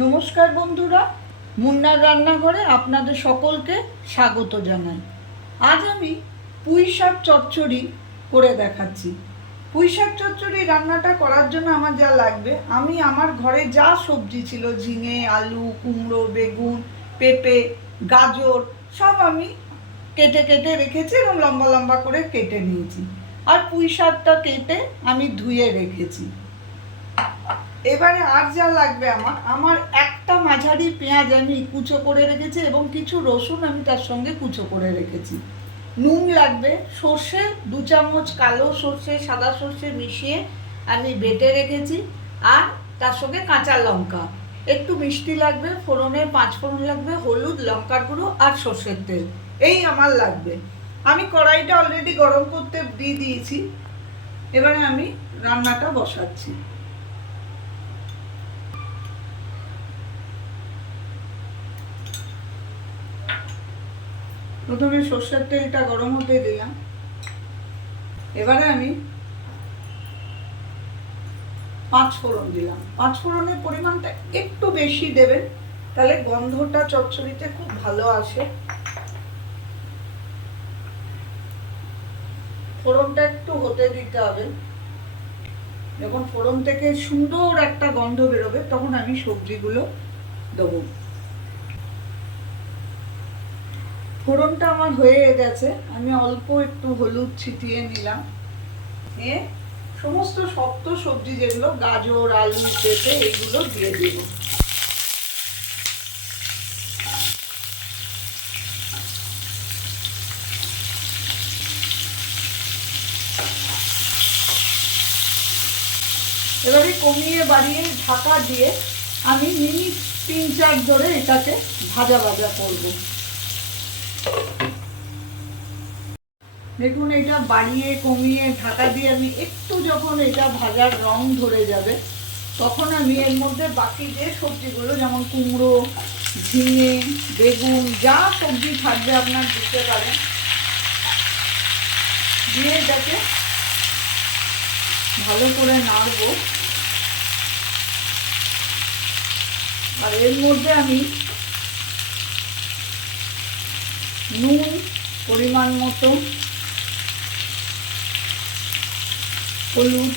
নমস্কার বন্ধুরা, মুন্নার রান্নাঘরে আপনাদের সকলকে স্বাগত জানাই। আজ আমি পুঁই শাক চচ্চড়ি করে দেখাচ্ছি। পুঁই শাক চচ্চড়ি রান্নাটা করার জন্য আমার যা লাগবে, আমি আমার ঘরে যা সবজি ছিল, ঝিঙে, আলু, কুমড়ো, বেগুন, পেঁপে, গাজর, সব আমি কেটে কেটে রেখেছি এবং লম্বা লম্বা করে কেটে নিয়েছি। আর পুঁই শাকটা কেটে আমি ধুয়ে রেখেছি। এবারে আর যা লাগবে আমার আমার একটা মাঝারি পেঁয়াজ আমি কুচো করে রেখেছি এবং কিছু রসুন আমি তার সঙ্গে কুচো করে রেখেছি। নুন লাগবে, সর্ষে, দু চামচ কালো সর্ষে, সাদা সর্ষে মিশিয়ে আমি বেটে রেখেছি আর তার সঙ্গে কাঁচা লঙ্কা। একটু মিষ্টি লাগবে, ফোড়নে পাঁচ ফোড়ন লাগবে, হলুদ, লঙ্কার গুঁড়ো আর সর্ষের তেল। এই আমার লাগবে। আমি কড়াইটা অলরেডি গরম করতে দিয়ে দিয়েছি। এবারে আমি রান্নাটা বসাচ্ছি। প্রথমে সর্ষের তেলটা গরম হতে দিলাম। এবারে আমি পাঁচ ফোড়ন দিলাম। পাঁচ ফোড়নের পরিমাণটা একটু বেশি দেবেন, তাহলে গন্ধটা চচ্চড়িতে খুব ভালো আসে। ফোড়নটা একটু হতে দিতে হবে। যখন ফোড়ন থেকে সুন্দর একটা গন্ধ বেরোবে, তখন আমি সবজিগুলো দেবো। ফোড়নটা আমার হয়ে গেছে। আমি অল্প একটু হলুদ ছিটিয়ে নিলাম। নিয়ে সমস্ত শক্ত সবজি যেগুলো, গাজর, আলু, পেঁপে, এগুলো দিয়ে দেব। এবারে কমিয়ে বাড়িয়ে ঢাকা দিয়ে আমি মিনিট তিন চার ধরে এটাকে ভাজা ভাজা করব। দেখুন, এটা বাড়িয়ে, কমিয়ে, ঢাকা দিয়ে আমি একটু যখন এটা ভাজার রং ধরে যাবে, তখন আমি এর মধ্যে বাকি যে সবজিগুলো, যেমন কুমড়ো, ঝিঙে, বেগুন, যা সবজি থাকবে আপনার দিতে পারেন দিয়ে এটাকে ভালো করে নাড়বো। আর এর মধ্যে আমি নুন পরিমাণ মতো, হলুদ,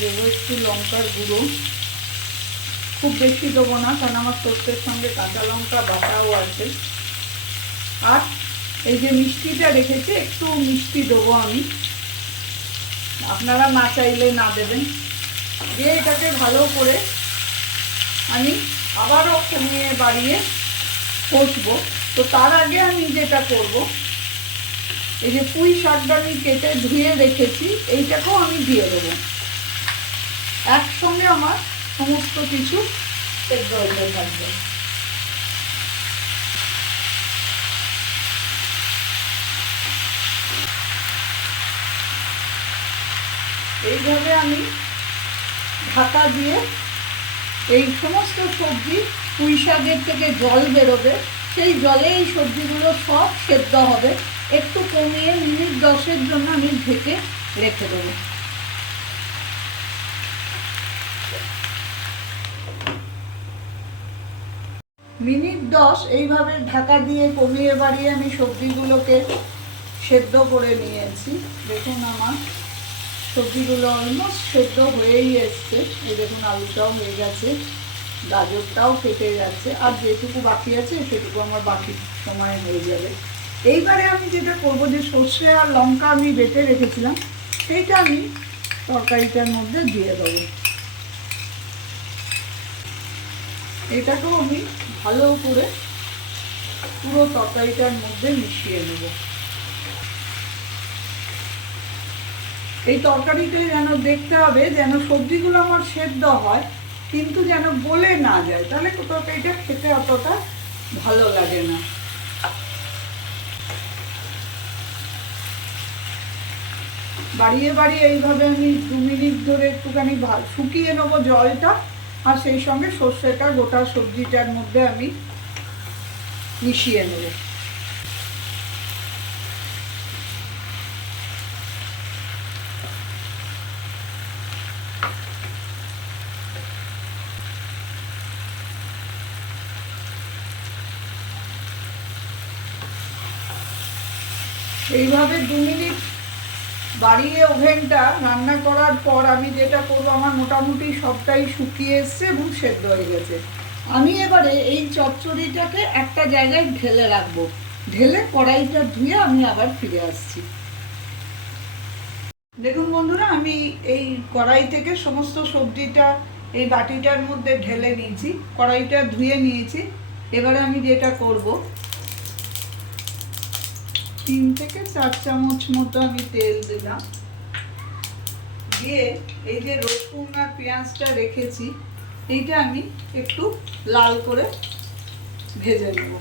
দেবো একটু লঙ্কার গুঁড়ো। খুব বেশি দেবো না, কারণ আমার সর্ষের সঙ্গে কাঁচা লঙ্কা বাটাও আছে। আর এই যে মিষ্টিটা রেখেছে, একটু মিষ্টি দেবো আমি। আপনারা না চাইলে না দেবেন। দিয়ে এটাকে ভালো করে আমি আবারও কমিয়ে বাড়িয়ে কষবো। তো তার আগে আমি যেটা করব, এই যে পুঁই শাকটা আমি কেটে ধুয়ে রেখেছি, এইটাকেও আমি দিয়ে দেবো। একসঙ্গে আমার সমস্ত কিছু থাকবে। এইভাবে আমি ঢাকা দিয়ে এই সমস্ত সবজি পুঁই শাকের থেকে জল বেরোবে। সেই জলে এই সবজিগুলো সব সেদ্ধ হবে। একটু কমিয়ে মিনিট দশের জন্য আমি ঢেকে রেখে দেবো। মিনিট দশ এইভাবে ঢাকা দিয়ে কমিয়ে বাড়িয়ে আমি সবজিগুলোকে সেদ্ধ করে নিয়েছি। দেখুন আমার সবজিগুলো অলমোস্ট সেদ্ধ হয়েই এসছে। এই দেখুন, আলুটাও হয়ে গেছে, গাজরটাও কেটে যাচ্ছে আর যেটুকু বাকি আছে সেটুকু আমার বাকি সময় হয়ে যাবে। এইবারে আমি যেটা করব যে সর্ষে আর লঙ্কা আমি বেটে রেখেছিলাম, সেইটা আমি তরকারিটার মধ্যে দিয়ে দেবো। এটাকেও আমি ভালো করে পুরো তরকারিটার মধ্যে মিশিয়ে নেব। এই তরকারিতে যেন দেখতে হবে যেন সবজিগুলো আমার সেদ্ধ হয়, কিন্তু যেন বলে না যায়। তাহলে তরকারিটা খেতে অতটা ভালো লাগে না। বাড়িয়ে বাড়িয়ে এইভাবে আমি দু মিনিট ধরে একটুখানি শুকিয়ে নেব জলটা, আর সেই সঙ্গে সর্ষেটা, গোটা সবজিটার মধ্যে আমি মিশিয়ে নেব। এইভাবে দু মিনিট বাড়িয়ে ওভেনটা রান্না করার পর আমি যেটা করব, আমার মোটামুটি সবটাই শুকিয়ে এসছে এবং সেদ্ধ হয়ে গেছে। আমি এবারে এই চচ্চড়িটাকে একটা জায়গায় ঢেলে রাখব। ঢেলে কড়াইটা ধুয়ে আমি আবার ফিরে আসছি। দেখুন বন্ধুরা, আমি এই কড়াই থেকে সমস্ত সবজিটা এই বাটিটার মধ্যে ঢেলে নিয়েছি, কড়াইটা ধুয়ে নিয়েছি। এবারে আমি যেটা করব তিন থেকে চার চামচ মতো আমি তেল দিলাম। দিয়ে এই যে রসুন আর পেঁয়াজটা রেখেছি, এইটা আমি একটু লাল করে ভেজে নেব।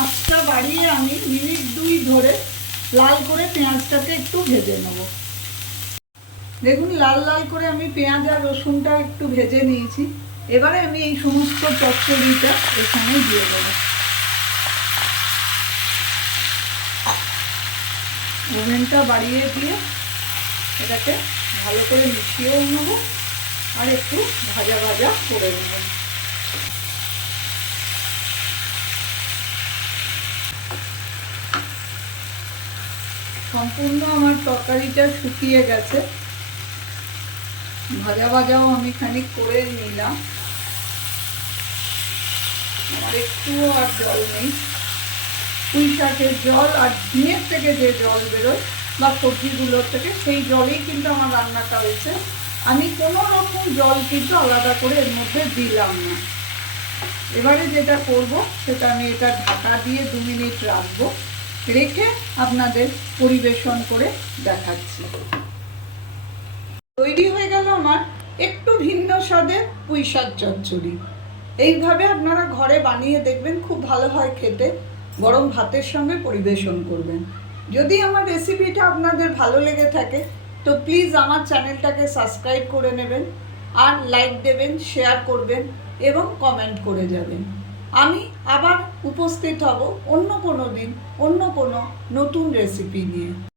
আঁচটা বাড়িয়ে আমি মিনিট দুই ধরে লাল করে পেঁয়াজটাকে একটু ভেজে নেব। দেখুন, লাল লাল করে আমি পেঁয়াজ আর রসুনটা একটু ভেজে নিয়েছি। এবারে আমি এই সমস্ত চচ্চড়িটা এখানে দিয়ে দেবো। ওভেনটা বাড়িয়ে দিয়ে এটাকে ভালো করে মিশিয়েও নেব আর একটু ভাজা ভাজা করে নেব। সম্পূর্ণ আমার তরকারিটা শুকিয়ে গেছে। ভাজা ভাজাও আমি খানিক করে নিলাম। আমার একটুও আর জল নেই। পুঁই শাকের জল আর ঝিঙের থেকে যে জল বেরোয় বা সবজিগুলোর থেকে, সেই জলেই কিন্তু আমার রান্নাটা হয়েছে। আমি কোনো রকম জল কিন্তু আলাদা করে এর মধ্যে দিলাম না। এবারে যেটা করব, সেটা আমি এটা ঢাকা দিয়ে দু মিনিট রাখব। রেখে আপনাদের পরিবেশন করে দেখাচ্ছি। তৈরি হয়ে গেল আমার একটু ভিন্ন স্বাদের পুঁই শাক চচ্চড়ি। এইভাবে আপনারা ঘরে বানিয়ে দেখবেন, খুব ভালো হয় খেতে। গরম ভাতের সঙ্গে পরিবেশন করবেন। যদি আমার রেসিপিটা আপনাদের ভালো লেগে থাকে, তো প্লিজ আমার চ্যানেলটাকে সাবস্ক্রাইব করে নেবেন, আর লাইক দেবেন শেয়ার করবেন, এবং কমেন্ট করে যাবেন। আমি আবার উপস্থিত হব অন্য কোনো দিন, অন্য কোনো নতুন রেসিপি নিয়ে।